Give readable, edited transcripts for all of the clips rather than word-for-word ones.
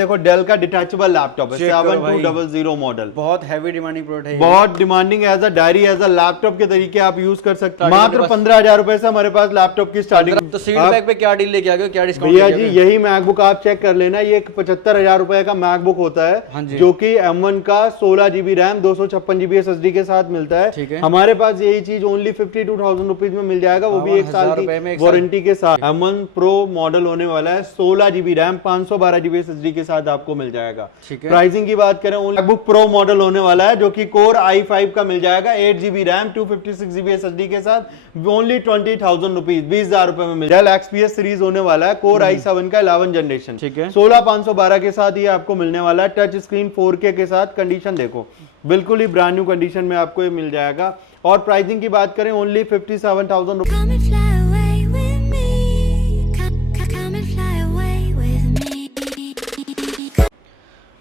देखो डेल का detachable laptop है 7200 मॉडल, बहुत हैवी डिमांडिंग प्रोडक्ट है, बहुत demanding as a diary as a laptop के तरीके आप यूज कर सकते हैं। मात्र 15,000 रुपए से हमारे पास लैपटॉप की स्टार्टिंग। तो सीड बैग पे क्या डील लेके आ गए, क्या डिस्काउंट भैया जी यही मैकबुक आप चेक कर लेना, ये 75,000 रुपए का मैकबुक होता है जो कि M1 का 16 GB रैम 256 GB SSD के साथ मिलता है। हमारे पास यही चीज ओनली 52,000 रुपीज में मिल जाएगा, वो भी 1 साल की वारंटी के साथ। M1 Pro मॉडल होने वाला है, 16 GB रैम 512 GB SSD के साथ आपको मिल जाएगा। प्राइसिंग की बात करें, मैकबुक प्रो मॉडल होने वाला है जो कि कोर i5 का मिल जाएगा, 8 GB रैम 256 GB SSD के साथ ओनली 20,000 रुपीज, 20,000 रुपए में मिल जाएगा। XPS सीरीज होने वाला है, कोर i7 का 11 जनरेशन, 16,512 के साथ ये आपको मिलने वाला है। टच स्क्रीन 4K के साथ, कंडीशन देखो बिल्कुल ही ब्रांड न्यू कंडीशन में आपको ये मिल जाएगा। और प्राइसिंग की बात करें ओनली 57,000 रुपीज।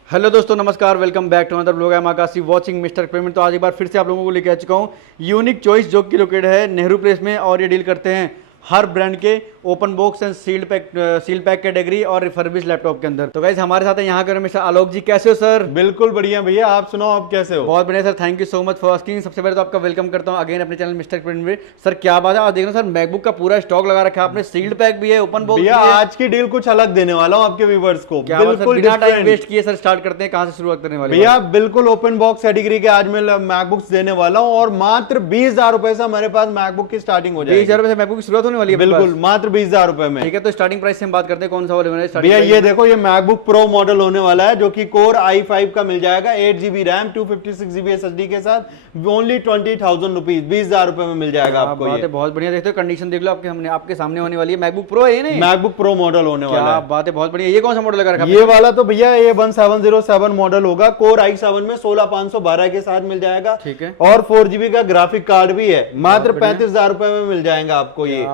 हेलो दोस्तों, नमस्कार, welcome back to another blog. I am Akashi watching mister payment. तो आज एक बार फिर से आप लोगों को लेके आ चुका हूँ यूनिक चॉइस, जो कि लोकेटेड है नेहरू प्लेस में, और ये डील करते हैं हर ब्रांड के open box and seal pack category और रिफर्बिश लैपटॉप के अंदर। तो गाइस हमारे साथ है यहाँ के मिस्टर आलोक जी। कैसे हो सर? बिल्कुल बढ़िया भैया, आप सुनाओ आप कैसे हो? बहुत बढ़िया sir, thank you so much for asking. सबसे पहले तो आपका वेलकम करता हूँ अगेन अपने चैनल मिस्टर प्रिंट में। सर क्या बात है, आज देख रहे हो सर मैकबुक का पूरा स्टॉक लगा रखा है आपने, सील्ड पैक भी है, ओपन बॉक्स भैया आज की डील कुछ अलग देने वाला हूँ आपके व्यूअर्स को। बिल्कुल बिना टाइम वेस्ट किए सर स्टार्ट करते हैं, कहाँ से शुरुआत करने वाले? भैया बिल्कुल ओपन बॉक्स कैटेगरी के आज मैं मैकबुक्स देने वाला हूँ, और मात्र 20,000 रुपए से हमारे पास मैकबुक की स्टार्टिंग हो जाएगी। 20,000 रुपए से मैकबुक की शुरुआत होने वाली है? बिल्कुल मात्र 20,000 रुपए में। ठीक है, तो स्टार्टिंग प्राइस से हम बात करते हैं, कौन सा वाले भैया ये देखो, ये मैकबुक प्रो मॉडल होने वाला है जो कि कोर i5 का मिल जाएगा, 8 GB रैम 256 GB SSD के साथ ओनली 20,000 रुपीज, 20,000 रुपए में मिल जाएगा आपको। ये बहुत बढ़िया, देखते हो कंडीशन देख लो, आपके सामने होने वाली है। मैकबुक प्रो है नहीं, मैकबुक प्रो मॉडल होने वाला है। बात है, बहुत बढ़िया। ये कौन सा मॉडल लगा रखा है? ये वाला तो भैया ये 1707 मॉडल होगा, कोर i7 में 16,512 के साथ मिल जाएगा। ठीक है, और 4 GB का ग्राफिक कार्ड भी है, मात्र 35,000 रुपए में मिल जाएगा आपको। ये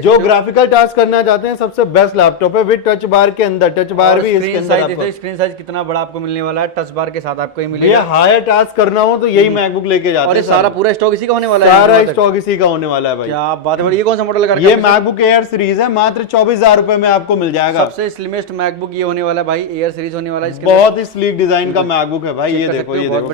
जो ग्राफिकल टास्क करना चाहते हैं सबसे बेस्ट लैपटॉप है, विद टच बार के अंदर। टच बार भी इसके अंदर। स्क्रीन साइज कितना बड़ा आपको मिलने वाला है, टच बार के साथ आपको ये मिलेगा। हायर टास्क करना हो तो यही मैकबुक लेके जाते हैं। और ये सारा पूरा स्टॉक इसी का होने वाला है? सारा स्टॉक इसी का होने वाला है भाई। क्या बात है। ये कौन सा मॉडल लगा? ये मैकबुक एयर सीरीज है, मात्र 24,000 रुपए में आपको मिल जाएगा। सबसे स्लिमेस्ट मैकबुक ये होने वाला है भाई, एयर सीरीज होने वाला है। बहुत ही स्लीक डिजाइन का मैकबुक है भाई। ये देखो, ये देखो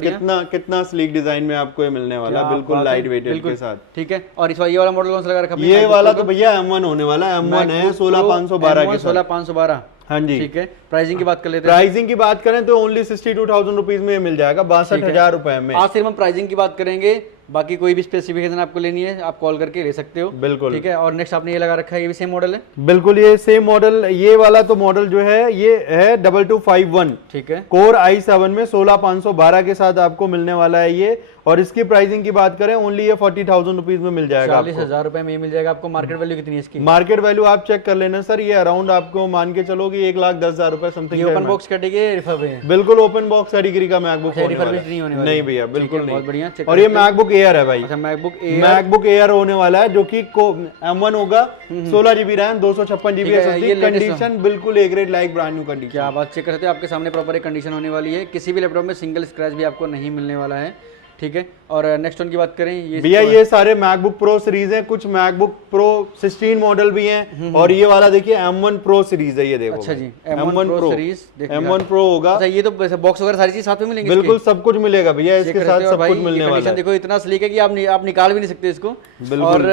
कितना स्लीक डिजाइन में आपको ये मिलने वाला है, बिल्कुल लाइट वेटेड के साथ। ठीक है, और इस ये वाला मॉडल कौन सा लगा रखा है? ये वाला तो भैया M1 होने वाला है, M1 है 16,512 के साथ। 16,512, हाँ जी। ठीक है, प्राइसिंग की बात कर लेते हैं। प्राइसिंग की बात करें तो ओनली 62,000 रुपीज में मिल जाएगा, 62,000 रुपए में। आज सिर्फ हम प्राइसिंग की बात करेंगे, बाकी कोई भी स्पेसिफिकेशन आपको लेनी है आप कॉल करके ले सकते हो। बिल्कुल, ठीक है। और नेक्स्ट आपने ये लगा रखा है, ये भी सेम मॉडल है? बिल्कुल ये सेम मॉडल। ये वाला तो मॉडल जो है ये है 2251, ठीक है, कोर i7 में 16,512 के साथ आपको मिलने वाला है ये। और इसकी प्राइसिंग की बात करें ओनली ये 40,000 रुपीज में मिल जाएगा। 40,000 रुपए में मिल जाएगा आपको। मार्केट वैल्यू कितनी है इसकी? मार्केट वैल्यू आप चेक कर लेना सर, ये अराउंड आपको मान के चलो कि 1,10,000 रुपए something. Open box category refurbish? बिल्कुल ओपन बॉक्स कैटेगरी का मैकबुक नहीं भैया, बिल्कुल नहीं। बहुत बढ़िया। और ये मैकबुक एयर है भाई। मैकबुक एयर होने वाला है जो कि M1 होगा, 16 GB RAM 256 GB SSD। Condition बिल्कुल A grade like brand new condition. क्या बात, चेक करते हैं आपके सामने प्रॉपर एक कंडीशन होने वाली है। किसी भी लैपटॉप में सिंगल स्क्रैच भी आपको नहीं मिलने वाला है। ठीक है, और नेक्स्ट वन की बात करें, ये भैया ये सारे मैकबुक प्रो सीरीज हैं, कुछ मैकबुक प्रो 16 मॉडल भी हैं, और ये वाला देखिए M1 प्रो सीरीज है, ये देखो। अच्छा जी, M1 pro series, M1 pro होगा। अच्छा, ये तो बॉक्स वगैरह सारी चीज साथ में मिलेंगी? बिल्कुल सब कुछ मिलेगा भैया, इसके साथ सब कुछ मिलने वाला है। देखो इतना स्लीक है कि आप निकाल भी नहीं सकते इसको। और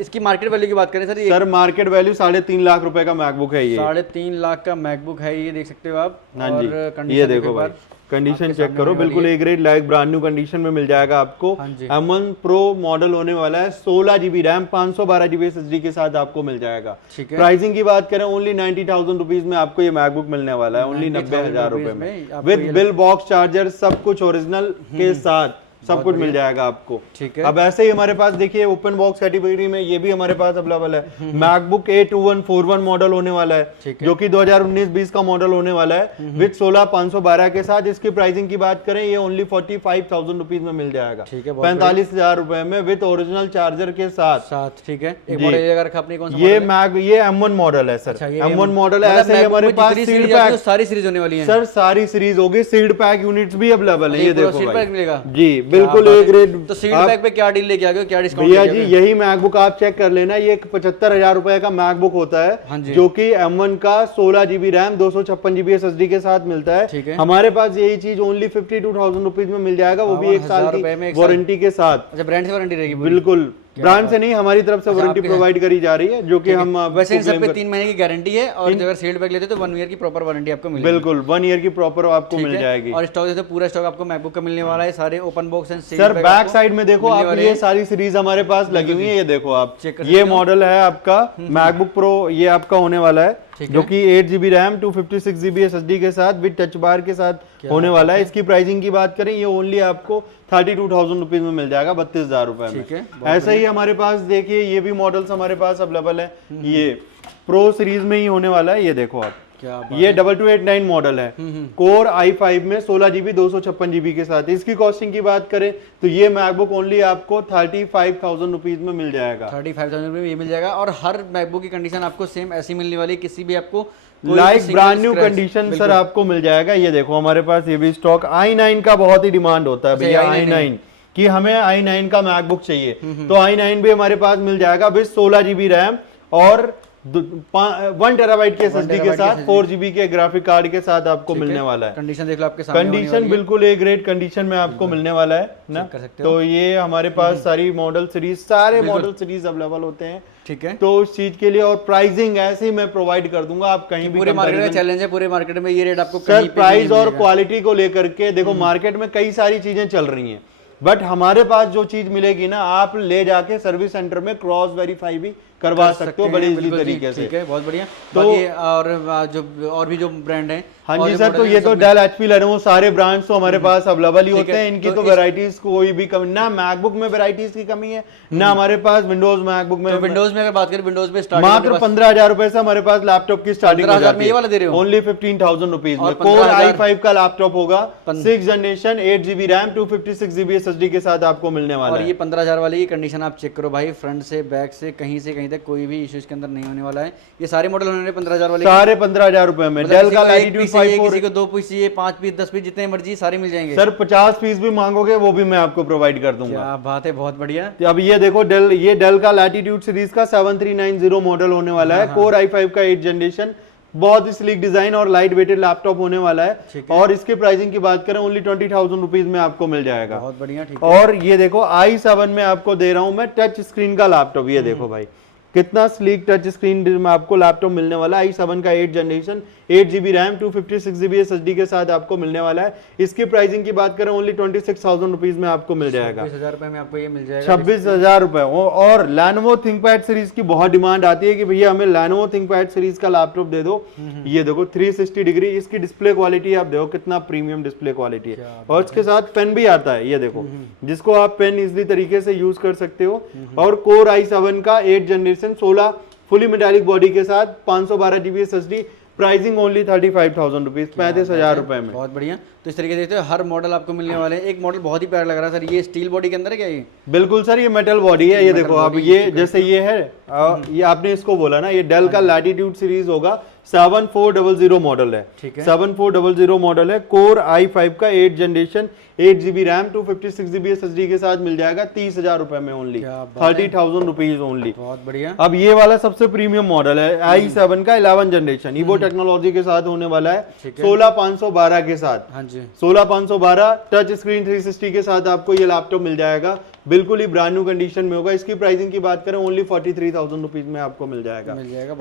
इसकी मार्केट वैल्यू की बात करें सर मार्केट वैल्यू 3.5 लाख रुपए का मैकबुक है ये। 3.5 लाख का मैकबुक है ये, देख सकते हो आप। हाँ जी, ये देखो भाई, कंडीशन चेक करो, बिल्कुल A grade like brand new condition में मिल जाएगा आपको। M1 प्रो मॉडल होने वाला है, 16 GB रैम 512 GB SSD के साथ आपको मिल जाएगा। प्राइसिंग की बात करें ओनली 90,000 रुपीज में आपको ये मैकबुक मिलने वाला है, ओनली 90,000 रुपए में, विद बिल बॉक्स चार्जर सब कुछ ओरिजिनल के साथ सब कुछ मिल जाएगा आपको। ठीक है, अब ऐसे ही हमारे पास देखिए ओपन बॉक्स कैटेगरी में ये भी हमारे पास अवेलेबल है। मैकबुक A2141 मॉडल होने वाला है जो कि 2019-20 का मॉडल होने वाला है, विद 16,512 के साथ। इसकी प्राइसिंग की बात करें ये ओनली 45,000 रुपीज में मिल जाएगा, 45,000 रुपए में, विद ओरिजिनल चार्जर के साथ। ठीक है, एक मॉडल रखा आपने, कौन सा? ये M1 मॉडल है सर, M1 मॉडल है। ऐसे ही हमारे पास सील्ड पैक सारी सीरीज होने वाली है सर, सारी सीरीज होगी, सील्ड पैक यूनिट्स भी अवेलेबल है। ये देखो भाई जी, बिल्कुल ए ग्रेड। तो सीट बैग पे क्या डील लेके आ गए, क्या डिस्काउंट? भैया जी यही मैकबुक आप चेक कर लेना, ये एक 75,000 रुपए का मैकबुक होता है जो कि M1 का 16 GB रैम 256 GB SSD के साथ मिलता है। हमारे पास यही चीज ओनली 52,000 रुपीज में मिल जाएगा, वो भी 1 साल की वारंटी के साथ। अच्छा, ब्रांड से वारंटी रहेगी? बिल्कुल, ब्रांड से नहीं, हमारी तरफ से वारंटी प्रोवाइड करी जा रही है, जो कि हम वैसे इन सब पे 3 महीने की गारंटी है, और अगर सील्ड बैग लेते तो 1 ईयर की प्रॉपर वारंटी आपको मिलेगी। बिल्कुल 1 ईयर की प्रॉपर आपको मिल जाएगी। और स्टॉक जैसे पूरा स्टॉक आपको मैकबुक का मिलने वाला है, सारे open box and sir back side में देखो आप, ये सारी सीरीज हमारे पास लगी हुई है, ये देखो आप, ये मॉडल है आपका मैकबुक प्रो, ये आपका होने वाला है जो कि 8 GB रैम 256 GB SSD के साथ विद टच बार के साथ होने वाला है। इसकी प्राइसिंग की बात करें, ये ओनली आपको 32,000 रुपीज में मिल जाएगा, 32,000 रुपए में। ऐसा ही हमारे पास देखिए ये भी मॉडल्स हमारे पास अवेलेबल है, ये प्रो सीरीज में ही होने वाला है। ये देखो आप, ये 2289 मॉडल है, कोर i5 में 16 GB 256 GB के साथ। इसकी कॉस्टिंग की बात करें तो ये मैकबुक ओनली आपको 35,000 रुपीज में मिल जाएगा। 35,000 रुपए में ये मिल जाएगा, और हर मैकबुक की कंडीशन आपको सेम ऐसी मिलने वाली, किसी भी आपको like brand new condition sir आपको मिल जाएगा। ये देखो हमारे पास ये भी स्टॉक, i9 का बहुत ही डिमांड होता है भैया, i9 कि हमें i9 का मैकबुक चाहिए, तो i9 भी हमारे पास मिल जाएगा विद 16 GB रैम और 1 टेराबाइट के SSD के साथ 4 GB के ग्राफिक कार्ड के साथ आपको मिलने वाला है। कंडीशन देख लो आपके सामने, कंडीशन बिल्कुल ए ग्रेड कंडीशन में आपको मिलने वाला है ना। तो ये हमारे पास सारी मॉडल सीरीज, सारे मॉडल सीरीज अवेलेबल होते हैं, ठीक है। तो उस चीज के लिए और प्राइसिंग ऐसे ही मैं प्रोवाइड कर दूंगा, आप कहीं भी पूरे मार्केट में चैलेंज है, पूरे मार्केट में ये रेट आपको सर प्राइस और क्वालिटी को लेकर के देखो, मार्केट में कई सारी चीजें चल रही हैं, बट हमारे पास जो चीज मिलेगी ना, आप ले जाके सर्विस सेंटर में क्रॉस वेरीफाई भी करवा सकते हो बड़े इजी तरीके से। ठीक है, बहुत बढ़िया। तो और भी जो ब्रांड है, हाँ जी सर, तो ये तो डेल HP लेनोवो सारे ब्रांड्स तो हमारे पास अवेलेबल ही होते हैं, इनकी तो वैरायटीज कोई भी कमी ना, मैकबुक में वैरायटीज की कमी है ना हमारे पास विंडोज मैकबुक में। विंडोज में अगर बात करें, विंडोज में स्टार्टिंग मात्र 15,000 रुपए से हमारे पास लैपटॉप की स्टार्टिंग हो जाती है। ये वाला दे रहे हो ओनली 15,000 रुपीज में। कोर i5 का लैपटॉप होगा, 6th generation 8 GB RAM 256 GB SSD के साथ आपको मिलने वाला है। और ये 15,000 वाली की कंडीशन आप चेक करो भाई, फ्रंट से बैक से कहीं तक कोई भी इश्यू इसके अंदर नहीं होने वाला है। ये सारे मॉडल होने 15,000 वाले, सारे 15,000 रुपए में। डेल का लैटिट्यूड 5 किसी को 2 पीस चाहिए, 5 पीस, 10 पीस, जितने मर्जी सारे मिल जाएंगे सर। 50 पीस भी मांगोगे वो भी मैं आपको प्रोवाइड कर दूंगा। क्या बात है, बहुत बढ़िया। अब ये देखो डेल, ये डेल का लैटिट्यूड सीरीज का 7390 मॉडल होने वाला है, कोर i5 का 8th जनरेशन, बहुत ही स्लीक डिजाइन और लाइट वेटेड लैपटॉप होने वाला है। और इसके प्राइसिंग की बात करें ओनली 20,000 रुपीज में आपको मिल जाएगा। बहुत बढ़िया, ठीक है। और ये देखो i7 में आपको दे रहा हूं मैं टच स्क्रीन का लैपटॉप, ये देखो भाई कितना स्लीक टच स्क्रीन में आपको लैपटॉप मिलने वाला है। i7 का 8th generation 8 GB RAM 256 GB SSD के साथ आपको मिलने वाला है। इसकी प्राइसिंग की बात करें ओनली 26,000 रुपीज में आपको मिल जाएगा। 26,000 रुपए में आपको ये मिल जाएगा, 26,000 रुपए। और Lenovo ThinkPad सीरीज की बहुत डिमांड आती है कि भैया हमें Lenovo ThinkPad सीरीज का लैपटॉप दे दो। ये देखो 360 डिग्री इसकी डिस्प्ले क्वालिटी, आप देखो कितना प्रीमियम डिस्प्ले क्वालिटी है, और इसके साथ पेन भी आता है, ये देखो जिसको आप पेन इजिली तरीके से यूज कर सकते हो। और कोर i7 का 8th generation 16 fully metallic body के साथ 512 GB SSD, pricing only 35,000 rupees, 35,000 रुपए में। बहुत बढ़िया। तो इस तरीके से देखते हो हर मॉडल आपको मिलने वाले हैं। एक मॉडल बहुत ही प्यारा लग रहा है सर, ये स्टील बॉडी के अंदर है क्या? ये बिल्कुल सर, ये मेटल बॉडी है। ये देखो अब ये जैसे ये है, ये आपने इसको बोला ना, ये डेल का लैटिट्यूड सीरीज होगा, 7400 मॉडल है, 7400 मॉडल है। कोर i5 का 8th generation 8 GB RAM 256 GB SSD के साथ मिल जाएगा 30,000 रुपए में ओनली, 30,000 रुपीज ओनली। बहुत बढ़िया। अब ये वाला सबसे प्रीमियम मॉडल है i7 का 11th जनरेशन, इवो टेक्नोलॉजी के साथ होने वाला है, 16512 के साथ। हाँ जी, 16512 टच स्क्रीन 360 के साथ आपको ये लैपटॉप मिल जाएगा, बिल्कुल ही ब्रांड न्यू कंडीशन में होगा। इसकी प्राइसिंग की बात करें ओनली 43,000 रुपीज में आपको मिल जाएगा।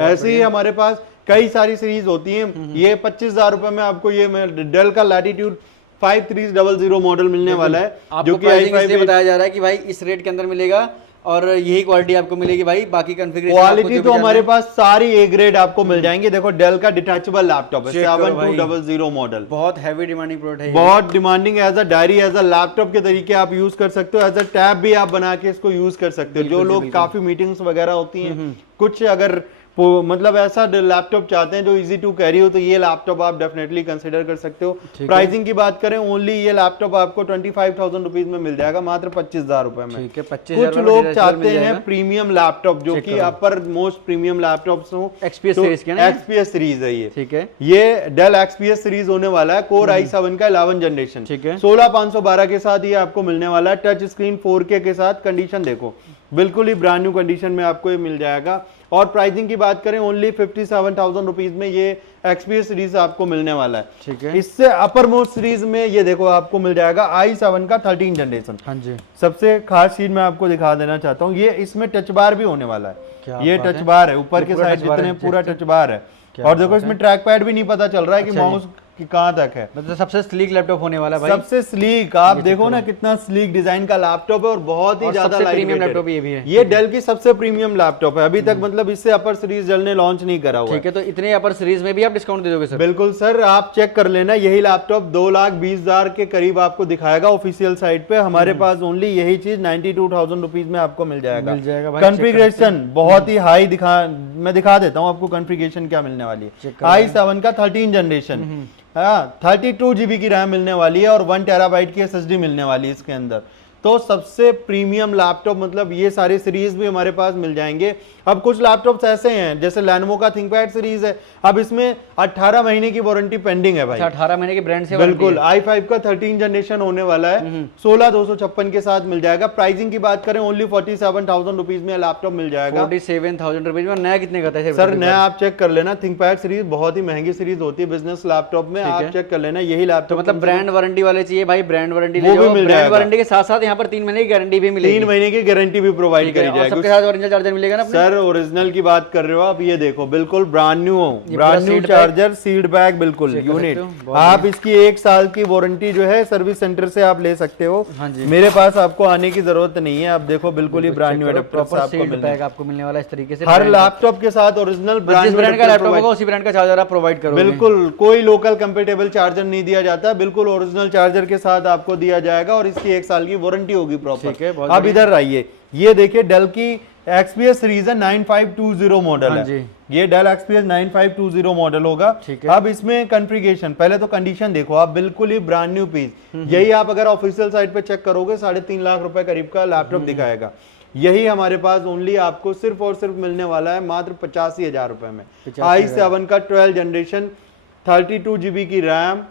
ऐसे ही हमारे पास कई सारी सीरीज होती हैं। ये 25,000 रुपए में आपको ये डेल का लैटिट्यूड 5300 मॉडल मिलने वाला है, जो कि i5 बताया जा रहा है कि भाई इस रेट के अंदर मिलेगा और यही क्वालिटी आपको मिलेगी भाई। बाकी कॉन्फ़िगरेशन क्वालिटी तो हमारे पास सारी ए ग्रेड आपको मिल जाएंगे। देखो डेल का डिटैचेबल लैपटॉप है, 7200 मॉडल, बहुत हैवी डिमांडिंग प्रोडक्ट है, बहुत demanding. As a diary, as a laptop के तरीके आप यूज कर सकते हो, एज अ टैब भी आप बना के इसको यूज कर सकते हो। जो लोग काफी मीटिंग्स वगैरह होती हैं, कुछ अगर मतलब ऐसा लैपटॉप चाहते हैं जो इजी टू कैरी हो, तो ये लैपटॉप आप डेफिनेटली कंसिडर कर सकते हो। प्राइसिंग की बात करें, ओनली ये लैपटॉप आपको 25,000 रुपीज में मिल जाएगा, मात्र 25,000 रुपए में। ठीक है, 25,000 कुछ लोग चाहते हैं प्रीमियम लैपटॉप जो कि अपर मोस्ट प्रीमियम लैपटॉप्स हो, एक्सपीएस सीरीज के ना, एक्सपीएस सीरीज है ये। ठीक है, ये डेल एक्सपीएस सीरीज होने वाला है, कोर i7 का 11 जनरेशन। ठीक है, 16512 के साथ ये आपको मिलने वाला है, टच स्क्रीन 4K के साथ। कंडीशन देखो बिल्कुल ही ब्रांड न्यू कंडीशन में आपको ये मिल जाएगा। और प्राइसिंग की बात करें, ओनली 57,000 रुपीज में ये एक्सपीएस सीरीज आपको मिलने वाला है। ठीक है, इससे अपर मोस्ट सीरीज में ये देखो आपको मिल जाएगा i7 का 13 जनरेशन। हाँ जी, सबसे खास चीज मैं आपको दिखा देना चाहता हूँ, ये इसमें टच बार भी होने वाला है। ये टच बार है, ऊपर के साइड जितने पूरा टच बार है। और देखो इसमें ट्रैक पैड भी नहीं पता चल रहा है कि माउस कि कहां तक है। मतलब सबसे स्लीक लैपटॉप होने वाला है भाई, सबसे स्लीक। आप देखो ना कितना स्लीक डिजाइन का लैपटॉप है और बहुत ही ज्यादा प्रीमियम लैपटॉप ये भी है। ये डेल की सबसे प्रीमियम लैपटॉप है अभी तक, मतलब इससे अपर सीरीज डेल ने लॉन्च नहीं करा हुआ। ठीक है, तो इतने अपर सीरीज में भी आप डिस्काउंट दे दोगे सर? बिल्कुल सर, आप चेक कर लेना, यही लैपटॉप 2,20,000 के करीब आपको दिखाएगा ऑफिशियल साइट पे। हमारे पास ओनली यही चीज 92,000 रुपीज में आपको मिल जाएगा। कॉन्फ़िगरेशन बहुत ही हाई मैं दिखा देता हूँ आपको कॉन्फ़िगरेशन क्या मिलने वाली है। i7 का 13 जनरेशन, 32 GB की रैम मिलने वाली है और 1 टेराबाइट की SSD मिलने वाली है इसके अंदर। तो सबसे प्रीमियम लैपटॉप, मतलब ये सारे सीरीज भी हमारे पास मिल जाएंगे। अब कुछ लैपटॉप्स ऐसे हैं जैसे Lenovo का थिंकपैड सीरीज है, अब इसमें 18 महीने की वारंटी पेंडिंग है भाई। 18 महीने की ब्रांड से बिल्कुल। i5 का 13 जनरेशन होने वाला है, 16,256 के साथ मिल जाएगा। प्राइसिंग की बात करें, ओनली 47,000 रुपीज में लैपटॉप मिल जाएगा। 47,000 रुपीज में। नया कितने का है सर? नया आप चेक कर लेना, थिंकपैड सीरीज बहुत ही महंगी सीरीज होती है बिजनेस लैपटॉप में, आप चेक कर लेना। यही लैपटॉप मतलब ब्रांड वारंटी वाले चाहिए भाई, ब्रांड वारंटी वो भी मिल जाएगा। वारंटी के साथ साथ यहाँ पर 3 महीने की गारंटी भी मिलेगी। 3 महीने की गारंटी भी प्रोवाइड करी जाएगी। सबके साथ ओरिजिनल चार्जर मिलेगा ना सर? ओरिजिनल की बात कर रहे हो आप, ये देखो बिल्कुल brand new charger, seed bag बिल्कुल यूनिट। आप इसकी 1 साल की वारंटी जो है सर्विस सेंटर से आप ले सकते हो। मेरे पास आपको आने की जरूरत नहीं है। आप देखो बिल्कुल ही ब्रांड न्यू लैपटॉप आपको मिलने वाला इस तरीके से। हर लैपटॉप के साथ ओरिजिनल ब्रांड का लैपटॉप होगा, उसी ब्रांड का चार्जर आप प्रोवाइड करोगे। बिल्कुल, कोई लोकल कंपेटेबल चार्जर नहीं दिया जाता, बिल्कुल ओरिजिनल चार्जर के साथ आपको दिया जाएगा और इसकी 1 साल की वारंटी होगी प्रॉपर। अब इधर आइए, ये देखिए डेल की एक्सपीएस सीरीज है, 9520 मॉडल है। ये डेल एक्सपीएस 9520 मॉडल होगा। अब इसमें कॉन्फ़िगरेशन, पहले तो कंडीशन देखो आप, बिल्कुल ही ब्रांड न्यू पीस। यही आप अगर ऑफिशियल साइट पे चेक करोगे 3.5 लाख रुपए करीब का लैपटॉप दिखाएगा। यही हमारे पास ओनली आपको सिर्फ और सिर्फ मिलने वाला है मात्र 85,000 रुपए में। i7 का 12 जनरेशन, 32 GB की रैम,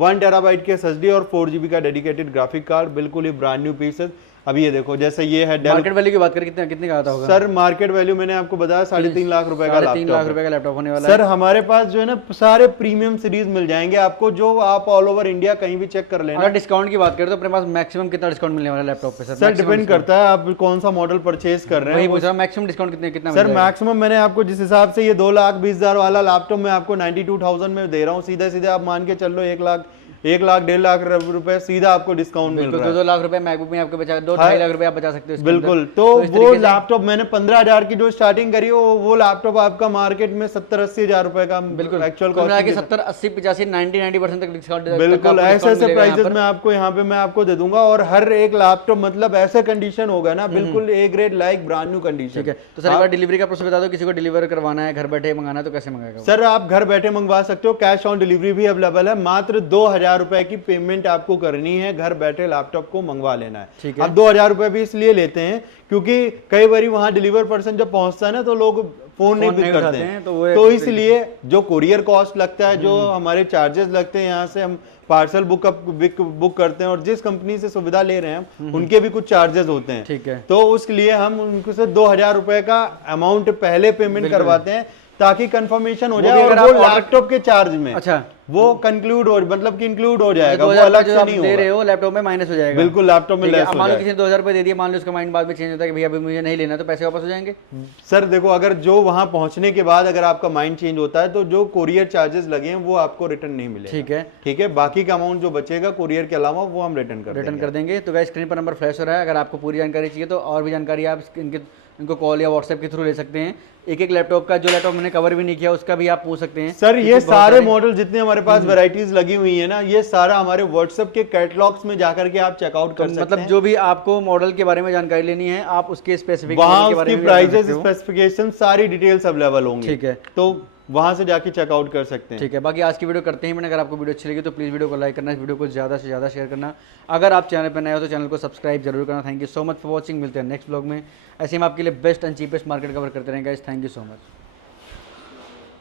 1 टेराबाइट के SSD और 4 GB का डेडिकेटेड ग्राफिक कार्ड, बिल्कुल ही ब्रांड न्यू पीसेस। अभी ये देखो, जैसे ये है डेल। मार्केट वैल्यू की बात करें कितने का आता होगा? सर मार्केट वैल्यू मैंने आपको बताया 3.5 लाख रुपए का लैपटॉप। 3 लाख रुपए का लैपटॉप होने वाला है। सर हमारे पास जो है ना सारे प्रीमियम सीरीज मिल जाएंगे आपको, जो आप ऑल ओवर इंडिया कहीं भी चेक कर लेना। अगर डिस्काउंट की बात करें तो अपने पास मैक्सिमम कितना डिस्काउंट मिलने वाला है लैपटॉप पे? सर डिपेंड करता है आप कौन सा मॉडल परचेज कर रहे हैं। मैक्सिमम डिस्काउंट कितना? सर मैक्सिमम मैंने आपको जिस हिसाब से ये 2,20,000 वाला लैपटॉप मैं आपको 92,000 में दे रहा हूँ, सीधे आप मान के चल लो 1 लाख 1,00,000 1.5 लाख रुपए सीधा आपको डिस्काउंट मिल रहा है। 2 लाख रुपए मैकबुक में आपको बचा, 2-2.5 लाख रुपए आप बचा सकते हो। बिल्कुल। तो वो लैपटॉप मैंने 15,000 की जो स्टार्टिंग करी वो लैपटॉप आपका मार्केट में 70-80 हजार रुपए का बिल्कुल एक्चुअल कॉस्ट, 70, 80, 85, 90% तक डिस्काउंट। बिल्कुल ऐसे प्राइसेस में आपको यहाँ पे मैं आपको दे दूंगा। और हर एक लैपटॉप मतलब ऐसे कंडीशन होगा ना, बिल्कुल A grade like brand new condition. ठीक है, तो सर एक बार डिलीवरी का प्रोसेस बता दो, किसी को डिलीवर करवाना है, घर बैठे मंगाना है तो कैसे मंगाएगा? सर आप घर बैठे मंगवा सकते हो, कैश ऑन डिलीवरी भी अवेलेबल है। मात्र 2,000 रुपए की पेमेंट आपको करनी है, घर बैठे लैपटॉप को मंगवा लेना है। ठीक है। अब 2,000 रुपए भी इसलिए लेते हैं क्योंकि कई बार वहां डिलीवर पर्सन जब पहुंचता है ना तो लोग फोन नहीं पिक करते हैं, तो इसलिए जो कुरियर कॉस्ट लगता है, जो हमारे चार्जेस लगते हैं, यहाँ से हम पार्सल बुक करते हैं और जिस कंपनी से सुविधा ले रहे हैं उनके भी कुछ चार्जेस होते हैं। ठीक है। तो उसके लिए हम उनको से 2,000 रुपए का अमाउंट पहले पेमेंट करवाते हैं ताकि कंफर्मेशन हो जाए और वो लैपटॉप के चार्ज में अच्छा वो कंक्लूड हो, मतलब कि इंक्लूड हो जाएगा, वो अलग से नहीं होगा। दे रहे हो लैपटॉप में माइनस हो जाएगा। बिल्कुल लैपटॉप में लेस हो जाएगा। मान लो किसी ने 2,000 रुपए दे दिए, मान लो उसका माइंड बाद में चेंज होता है कि भैया अभी मुझे नहीं लेना, तो पैसे वापस हो जाएंगे? सर देखो, अगर जो वहां पहुंचने के बाद अगर आपका माइंड चेंज होता है तो जो कोरियर चार्जेस लगे हैं वो आपको रिटर्न नहीं मिलेगा। ठीक है। ठीक है, बाकी का अमाउंट जो बचेगा कोरियर के अलावा वो हम रिटर्न कर देंगे। तो गाइस स्क्रीन पर नंबर फ्लैश हो रहा है, अगर आपको पूरी जानकारी चाहिए तो और भी जानकारी आप इनके इनको कॉल या व्हाट्सएप के थ्रू ले सकते हैं। एक एक लैपटॉप का, जो लैपटॉप मैंने कवर भी नहीं किया उसका भी आप पूछ सकते हैं सर। ये सारे मॉडल जितने हमारे पास वैरायटीज लगी हुई है ना, ये सारा हमारे व्हाट्सएप के कैटलॉग्स में जाकर के आप चेकआउट कर सकते हैं। मतलब जो भी आपको मॉडल के बारे में जानकारी लेनी है, आप उसके स्पेसिफिक वहां उसकी प्राइजेस, स्पेसिफिकेशन, सारी डिटेल्स अवेलेबल होंगी। ठीक है, तो वहां से जाके चेकआउट कर सकते हैं। ठीक है। बाकी आज की वीडियो करते हैं मैंने, अगर आपको वीडियो अच्छी लगी तो प्लीज़ वीडियो को लाइक करना, इस वीडियो को ज़्यादा से ज़्यादा शेयर करना। अगर आप चैनल पर नए हो तो चैनल को सब्सक्राइब जरूर करना। Thank you so much for watching. मिलते हैं नेक्स्ट ब्लॉग में, ऐसे हम आपके लिए best and cheapest market cover करते रहेंगे। Thank you so much.